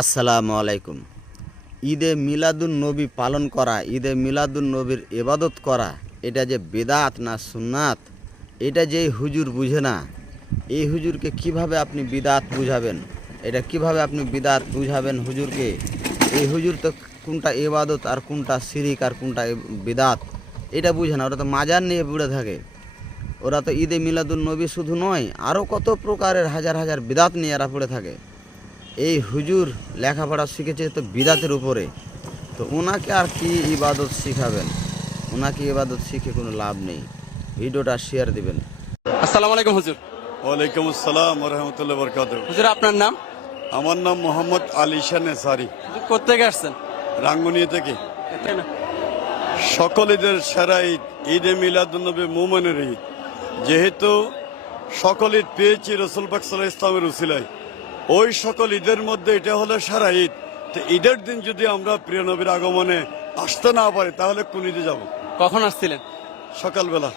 আসসালামু আলাইকুম। ঈদে মিলাদুন নবী পালন করা, ঈদে মিলাদুন নবীর ইবাদত করা, এটা যে বেদাত না সুন্নাত, এটা যে হুজুর বুঝে না, এই হুজুরকে কিভাবে আপনি বিদাত বুঝাবেন? এটা কিভাবে আপনি বিদাত বুঝাবেন হুজুরকে? এই হুজুর তো কোনটা ইবাদত আর কোনটা শিরিক আর কোনটা বিদাত এটা বুঝে না। ওরা তো মাজার নিয়ে পড়ে থাকে। ওরা তো ঈদে মিলাদুন নবী শুধু নয়, আরও কত প্রকারের হাজার হাজার বিদাত নিয়ে এরা পড়ে থাকে। এই হুজুর লেখাপড়া শিখেছে তো বিদাতের উপরে, তো ওনাকে আর কি ইবাদত শিখাবেন? ওনাকে ইবাদত শিখে কোনো লাভ নেই। ভিডিওটা শেয়ার দিবেন। আসসালামু আলাইকুম হুজুর। ওয়ালাইকুম আসসালাম ওয়া রাহমাতুল্লাহি ওয়া বারাকাতুহু। হুজুর আপনার নাম? আমার নাম মোহাম্মদ আলী শাহ নেসারি, হুজুর কোত্থেকে আসছেন? রাঙ্গুনিয়া থেকে। কেন? সকল ঈদের সেরা ঈদ ঈদে মিলাদুন্নবী মুমিনের ঈদ। যেহেতু সকল ঈদ পেয়েছি রসুল পাক সাল্লাল্লাহু আলাইহি ইসলামের উসিলায়, ওই সকল ঈদের মধ্যে এটা হলো সেরা ঈদ। তো ঈদের দিন যদি আমরা প্রিয় নবীর আগমনে আসতে না পারি তাহলে কোন ঈদে যাব? কখন আসছিলেন? সকালবেলা।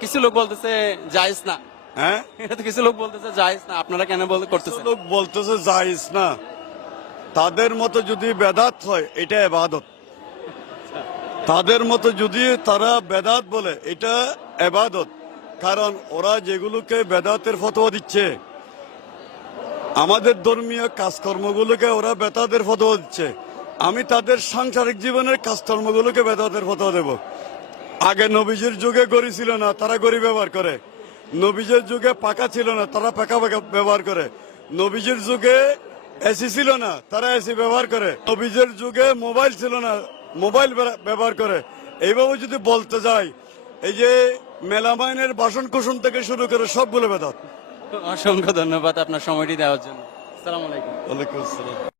কিছু লোক বলতেছে জায়েজ না। হ্যাঁ, এটা তো কিছু লোক বলতেছে জায়েজ না, আপনারা কেন করতেছেন? লোক বলতেছে জায়েজ না, তাদের মতো যদি বেদাত হয় এটা ইবাদত। তাদের মতো যদি তারা বেদাত বলে এটা ইবাদত, কারণ ওরা যেগুলোকে বেদাতের ফতোয়া দিচ্ছে, আমাদের ধর্মীয় কাজকর্মগুলোকে ওরা বেদাতের ফতোয়া দিচ্ছে। আমি তাদের সাংসারিক জীবনের কাজকর্মগুলোকে বেদাতের ফতোয়া দেব। আগে নবীজির যুগে গড়ি ছিল না, তারা গড়ি ব্যবহার করে। নবীজির যুগে পাকা ছিল না, তারা পাকা ব্যবহার করে। নবীজির যুগে এসি ছিল না, তারা এসি ব্যবহার করে। নবীজির যুগে মোবাইল ছিল না, মোবাইল ব্যবহার করে। এইভাবে যদি বলতে যাই, এই যে মেলামাইনের বাসন কুসন থেকে শুরু করে সবগুলো বেদাত। অসংখ্য ধন্যবাদ আপনার সময়টি দেওয়ার জন্য। আসসালামু আলাইকুম। ওয়ালাইকুম আসসালাম।